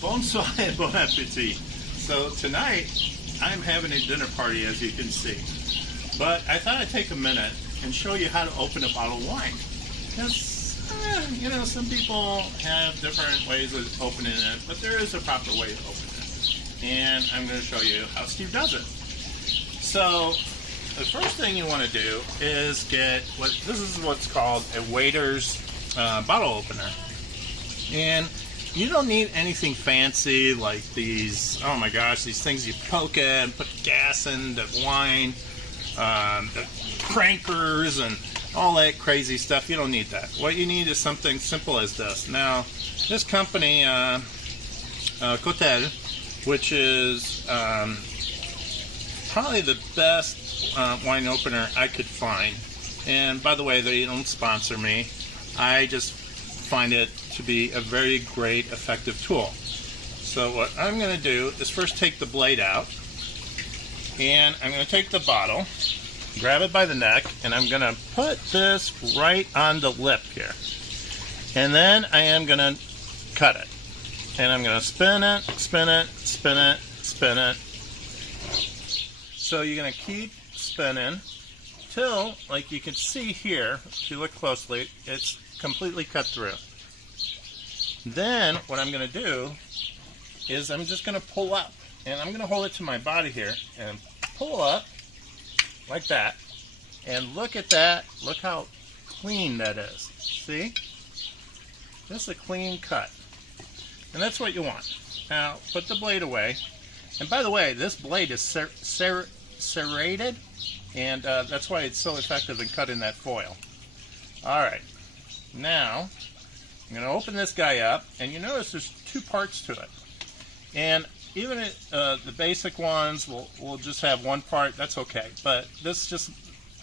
Bonne soirée, bon appétit. So tonight, I'm having a dinner party, as you can see. But I thought I'd take a minute and show you how to open a bottle of wine. Because, you know, some people have different ways of opening it, but there is a proper way to open it. And I'm going to show you how Steve does it. So, the first thing you want to do is get this is what's called a waiter's bottle opener. And you don't need anything fancy like these, oh my gosh, these things you poke it and put gas in the wine, the crankers and all that crazy stuff. You don't need that. What you need is something simple as this. Now, this company, Cotel, which is probably the best wine opener I could find. And by the way, they don't sponsor me. I just find it to be a very great, effective tool. So what I'm going to do is first take the blade out, and I'm going to take the bottle, grab it by the neck, and I'm going to put this right on the lip here. And then I am going to cut it. And I'm going to spin it, spin it, spin it, spin it. So you're going to keep spinning till, like you can see here, if you look closely, it's completely cut through. Then what I'm going to do is I'm just going to pull up, and I'm going to hold it to my body here and pull up like that, and look at that. Look how clean that is. See? This is a clean cut, and that's what you want. Now put the blade away, and by the way, this blade is serrated, and that's why it's so effective in cutting that foil. Alright, now I'm going to open this guy up, and you notice there's two parts to it. And even the basic ones will just have one part. That's okay. But this just,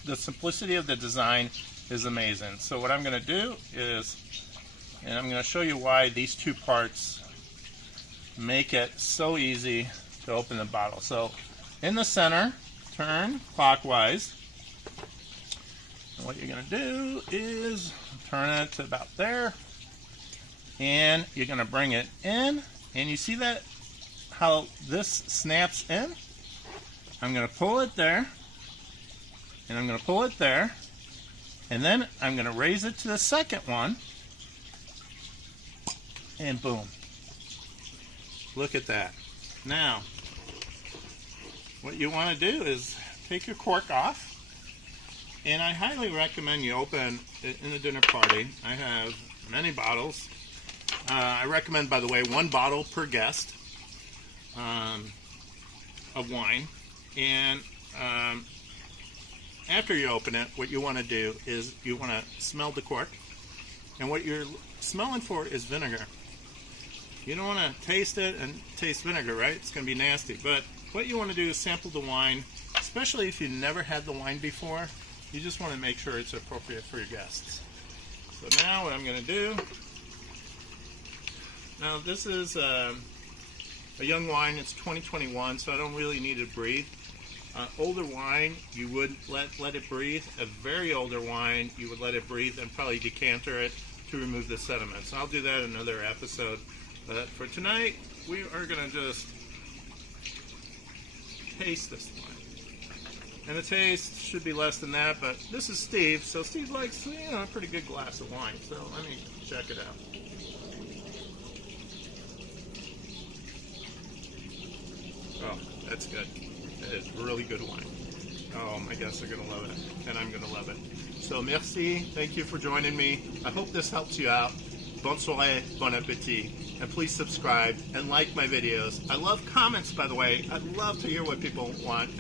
the simplicity of the design is amazing. So what I'm going to do is, and I'm going to show you why these two parts make it so easy to open the bottle. So in the center, turn clockwise. And what you're going to do is turn it to about there. And you're going to bring it in, and you see that how this snaps in? I'm going to pull it there, and I'm going to pull it there, and then I'm going to raise it to the second one, and boom. Look at that. Now, what you want to do is take your cork off, and I highly recommend you open it in a dinner party. I have many bottles. I recommend, by the way, 1 bottle per guest of wine. And after you open it, what you want to do is you want to smell the cork. And what you're smelling for is vinegar. You don't want to taste it and taste vinegar, right? It's going to be nasty. But what you want to do is sample the wine, especially if you've never had the wine before. You just want to make sure it's appropriate for your guests. So now what I'm going to do, now this is a young wine, it's 2021, so I don't really need it to breathe. Older wine, you would let it breathe. A very older wine, you would let it breathe and probably decanter it to remove the sediments. I'll do that in another episode. But for tonight, we are going to just taste this wine. And the taste should be less than that, but this is Steve, so Steve likes, you know, a pretty good glass of wine. So let me check it out. Oh, that's good. That is really good wine. Oh, my guests are going to love it, and I'm going to love it. So, merci. Thank you for joining me. I hope this helps you out. Bonne soirée, bon appétit. And please subscribe and like my videos. I love comments, by the way. I'd love to hear what people want.